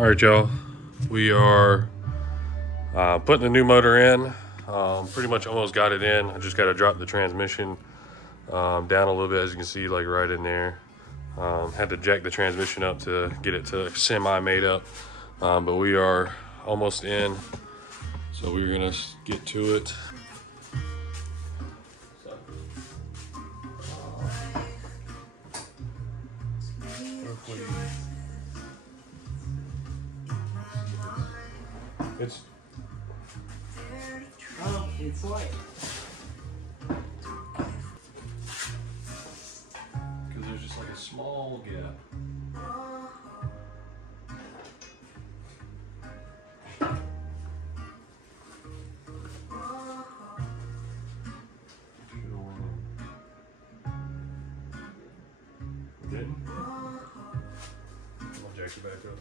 All right, y'all. We are putting the new motor in. Pretty much almost got it in. I just got to drop the transmission down a little bit, as you can see, like right in there. Had to jack the transmission up to get it to semi made up, but we are almost in. So we're gonna get to it. It's white. because there's just like a small gap. Didn't? I'll jack you back up.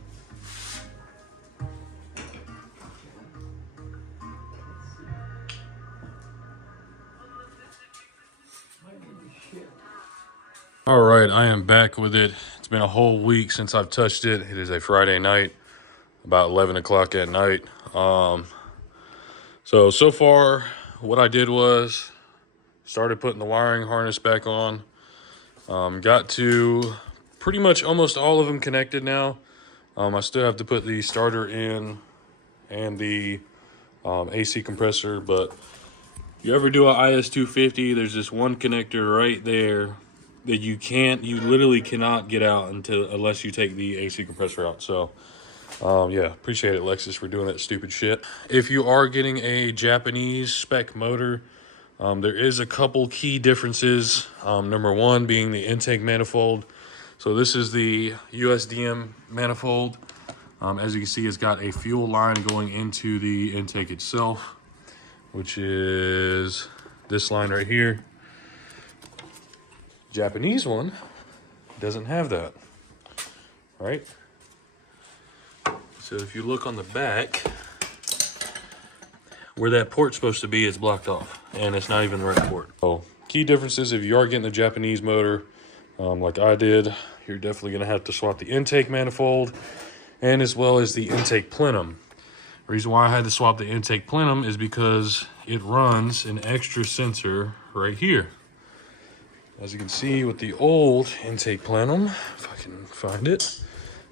All right, I am back with it. It's been a whole week since I've touched it. It is a Friday night, about 11 o'clock at night. So far, what I did was started putting the wiring harness back on. Got to pretty much almost all of them connected now. I still have to put the starter in and the AC compressor, but if you ever do an IS250, there's this one connector right there that you literally cannot get out unless you take the AC compressor out. So yeah, appreciate it, Lexus, for doing that stupid shit. If you are getting a Japanese spec motor, there is a couple key differences. Number one being the intake manifold. So this is the USDM manifold. As you can see, it's got a fuel line going into the intake itself, which is this line right here. Japanese one doesn't have that, right? So if you look on the back, where that port's supposed to be, it's blocked off, and it's not even the right port. So key differences, if you are getting the Japanese motor, like I did, you're definitely gonna have to swap the intake manifold and as well as the intake plenum. The reason why I had to swap the intake plenum is because it runs an extra sensor right here. As you can see with the old intake plenum, if I can find it.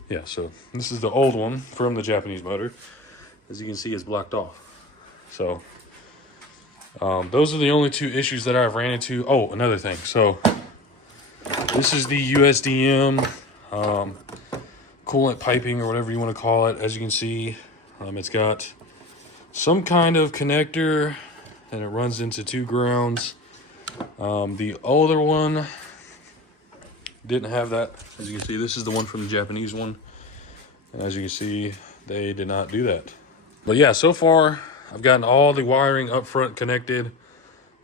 Yeah, so this is the old one from the Japanese motor. As you can see, it's blocked off. So those are the only two issues that I've ran into. Oh, another thing. So this is the USDM coolant piping, or whatever you want to call it. As you can see, it's got some kind of connector and it runs into two grounds. The older one didn't have that. As you can see, this is the one from the Japanese one. And as you can see, they did not do that. But yeah, so far, I've gotten all the wiring up front connected.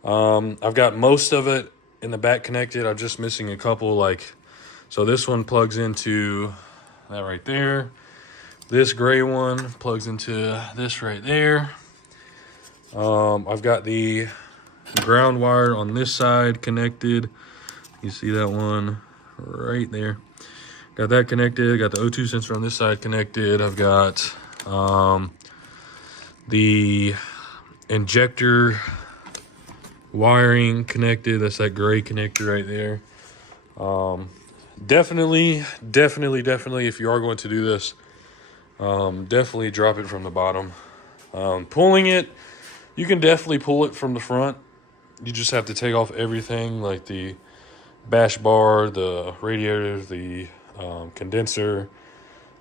I've got most of it in the back connected. I'm just missing a couple, so this one plugs into that right there. This gray one plugs into this right there. I've got the ground wire on this side connected. You see that one right there. Got that connected. Got the O2 sensor on this side connected. I've got the injector wiring connected. That's that gray connector right there. Definitely, if you are going to do this, definitely drop it from the bottom. Pulling it, you can definitely pull it from the front. You just have to take off everything, like the bash bar, the radiator, the condenser,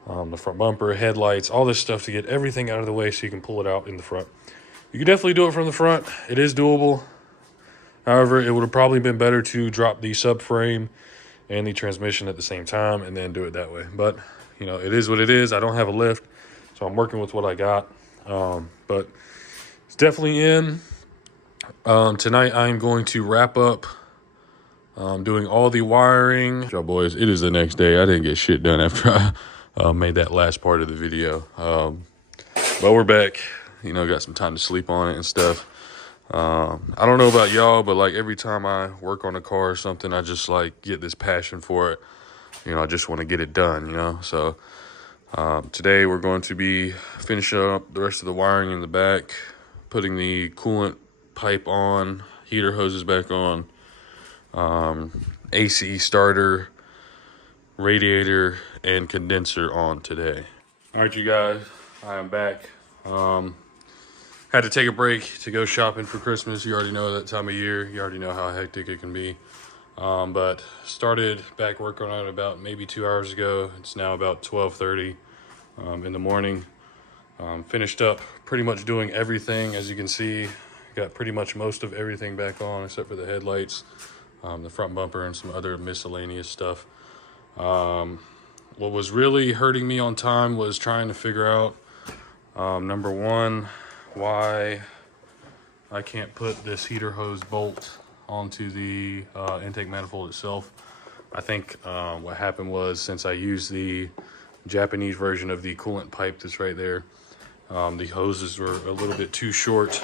the front bumper, headlights, all this stuff to get everything out of the way so you can pull it out in the front. You can definitely do it from the front. It is doable. However, it would have probably been better to drop the subframe and the transmission at the same time and then do it that way. But, you know, it is what it is. I don't have a lift, so I'm working with what I got. But it's definitely in. Tonight I'm going to wrap up doing all the wiring. Y'all boys, it is the next day. I didn't get shit done after I made that last part of the video. But we're back. You know, got some time to sleep on it and stuff. I don't know about y'all, but like every time I work on a car or something, I just like get this passion for it. You know, I just want to get it done, you know. So Today we're going to be finishing up the rest of the wiring in the back, putting the coolant pipe on, heater hoses back on, AC starter, radiator, and condenser on today. All right, you guys, I am back. Had to take a break to go shopping for Christmas. You already know that time of year. You already know how hectic it can be. But started back working on it about maybe 2 hours ago. It's now about 12:30 in the morning. Finished up pretty much doing everything. As you can see, got pretty much most of everything back on except for the headlights, the front bumper, and some other miscellaneous stuff. What was really hurting me on time was trying to figure out, number one, why I can't put this heater hose bolt onto the intake manifold itself. I think what happened was, since I used the Japanese version of the coolant pipe that's right there, the hoses were a little bit too short.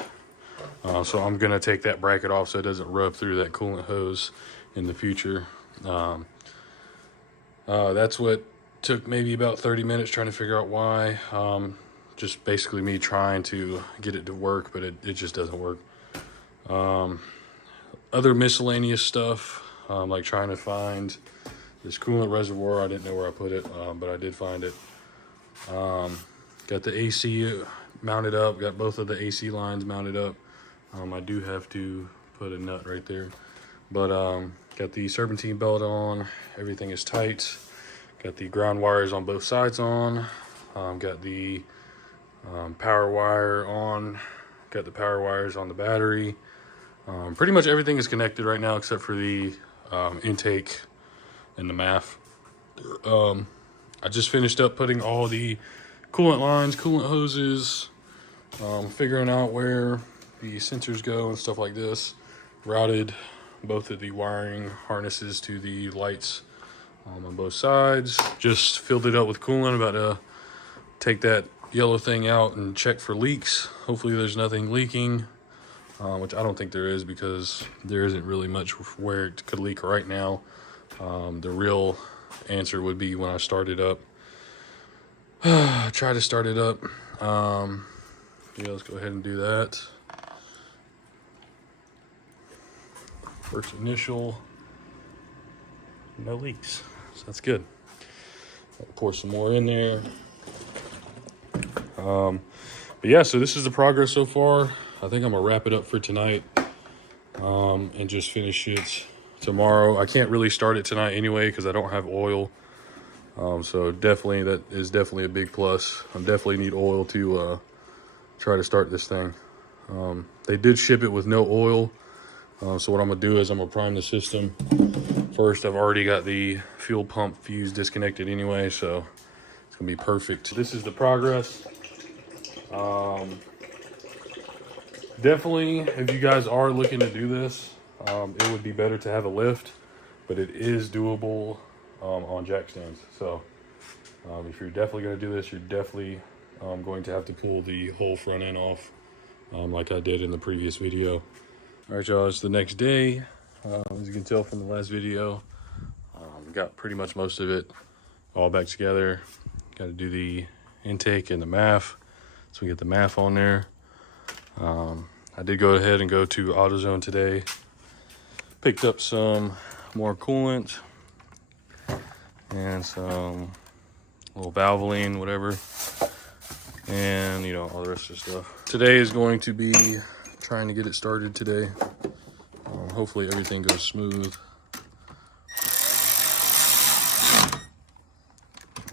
So I'm gonna take that bracket off so it doesn't rub through that coolant hose in the future. That's what took maybe about 30 minutes trying to figure out why. Just basically me trying to get it to work, but it just doesn't work. Other miscellaneous stuff, like trying to find this coolant reservoir. I didn't know where I put it, but I did find it. Got the AC mounted up, got both of the AC lines mounted up. I do have to put a nut right there, but got the serpentine belt on. Everything is tight. Got the ground wires on both sides on. Got the power wire on. Got the power wires on the battery. Pretty much everything is connected right now except for the intake and the MAF. I just finished up putting all the coolant lines, coolant hoses, figuring out where the sensors go and stuff like this. Routed both of the wiring harnesses to the lights on both sides. Just filled it up with coolant. About to take that yellow thing out and check for leaks. Hopefully there's nothing leaking, which I don't think there is, because there isn't really much where it could leak right now. The real answer would be when I start it up. Try to start it up. Yeah, let's go ahead and do that. First initial, no leaks, so that's good. I'll pour some more in there. But yeah, so this is the progress so far. I think I'm gonna wrap it up for tonight, and just finish it tomorrow. I can't really start it tonight anyway because I don't have oil. So definitely, that is definitely a big plus. I definitely need oil to try to start this thing. They did ship it with no oil. So what I'm gonna do is I'm gonna prime the system. First, I've already got the fuel pump fuse disconnected anyway, so it's gonna be perfect. This is the progress. Definitely, if you guys are looking to do this, it would be better to have a lift, but it is doable on jack stands. So if you're definitely gonna do this, you're definitely going to have to pull the whole front end off, like I did in the previous video. All right, y'all, it's the next day. As you can tell from the last video, got pretty much most of it all back together. Got to do the intake and the MAF, so we get the MAF on there. I did go ahead and go to AutoZone today. Picked up some more coolant and some little Valvoline, whatever, and you know, all the rest of the stuff. Today is going to be trying to get it started today. Hopefully everything goes smooth.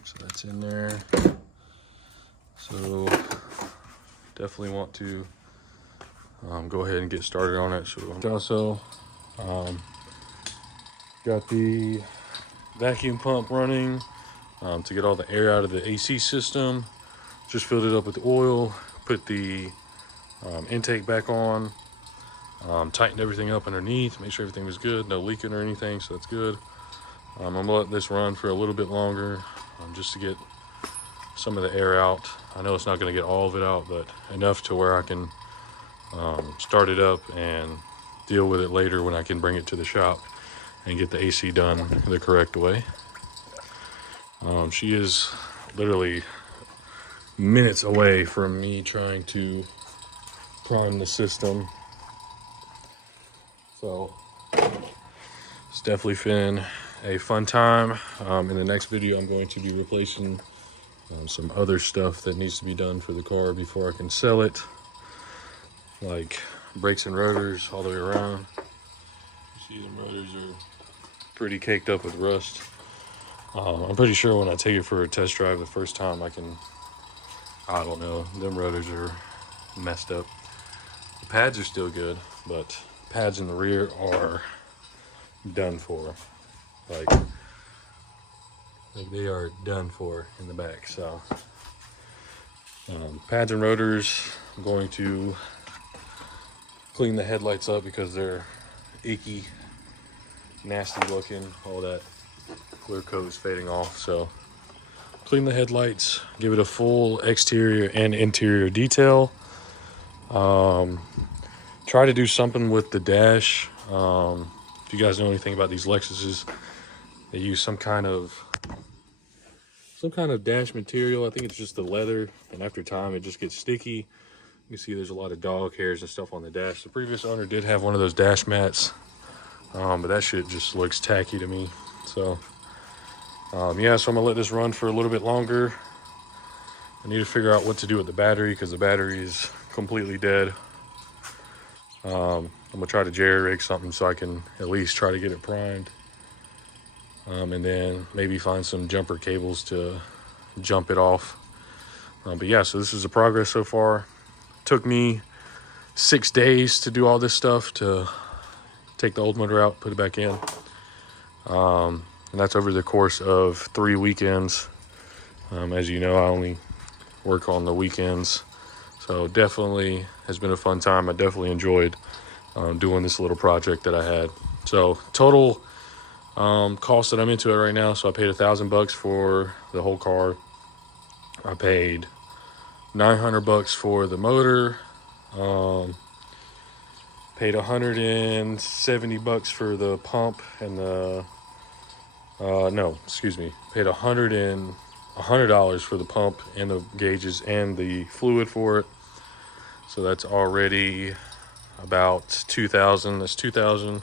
So that's in there. So definitely want to go ahead and get started on it. So also got the vacuum pump running to get all the air out of the AC system. Just filled it up with oil, put the intake back on, tightened everything up underneath, make sure everything was good, no leaking or anything, so that's good. I'm gonna let this run for a little bit longer, just to get some of the air out. I know it's not gonna get all of it out, but enough to where I can start it up and deal with it later when I can bring it to the shop and get the AC done the correct way. She is literally minutes away from me trying to prime the system. So it's definitely been a fun time. In the next video, I'm going to be replacing some other stuff that needs to be done for the car before I can sell it, like brakes and rotors all the way around. You see the rotors are pretty caked up with rust. I'm pretty sure when I take it for a test drive the first time, I don't know, them rotors are messed up. The pads are still good, but pads in the rear are done for. Like they are done for in the back. So pads and rotors, I'm going to clean the headlights up because they're icky, nasty looking. All that clear coat is fading off. So clean the headlights, give it a full exterior and interior detail. Try to do something with the dash. If you guys know anything about these Lexuses, they use some kind of dash material. I think it's just the leather, and after time it just gets sticky. You can see there's a lot of dog hairs and stuff on the dash. The previous owner did have one of those dash mats, but that shit just looks tacky to me. So yeah, so I'm gonna let this run for a little bit longer. I need to figure out what to do with the battery because the battery is completely dead. I'm gonna try to jerry rig something so I can at least try to get it primed. And then maybe find some jumper cables to jump it off. But yeah, so this is the progress so far. Took me 6 days to do all this stuff, to take the old motor out, put it back in. And that's over the course of 3 weekends. As you know, I only work on the weekends. So definitely has been a fun time. I definitely enjoyed doing this little project that I had. So total cost that I'm into it right now. So I paid $1,000 for the whole car. I paid $900 for the motor. Paid $170 for the pump and the paid $100 for the pump and the gauges and the fluid for it. So that's already about $2,000. That's $2,000.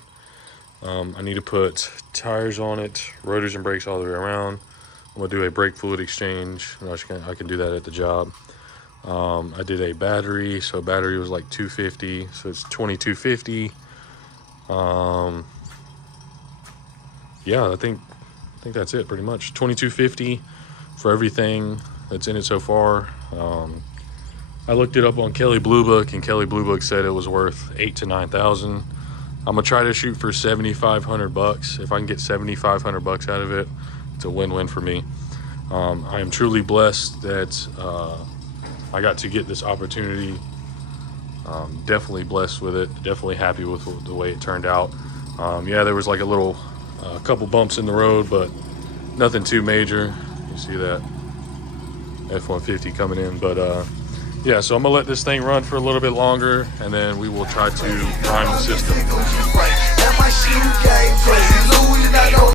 I need to put tires on it, rotors and brakes all the way around. I'm gonna do a brake fluid exchange. I can do that at the job. I did a battery, so battery was like $250, so it's $2,250. Yeah, I think that's it pretty much. $2,250 for everything that's in it so far. I looked it up on Kelley Blue Book, and Kelley Blue Book said it was worth $8,000 to $9,000. I'm gonna try to shoot for $7,500. If I can get $7,500 out of it, it's a win-win for me. I am truly blessed that I got to get this opportunity. Definitely blessed with it. Definitely happy with the way it turned out. Yeah, there was like a couple bumps in the road, but nothing too major. You see that F-150 coming in, but yeah, so I'm gonna let this thing run for a little bit longer, and then we will try to prime the system.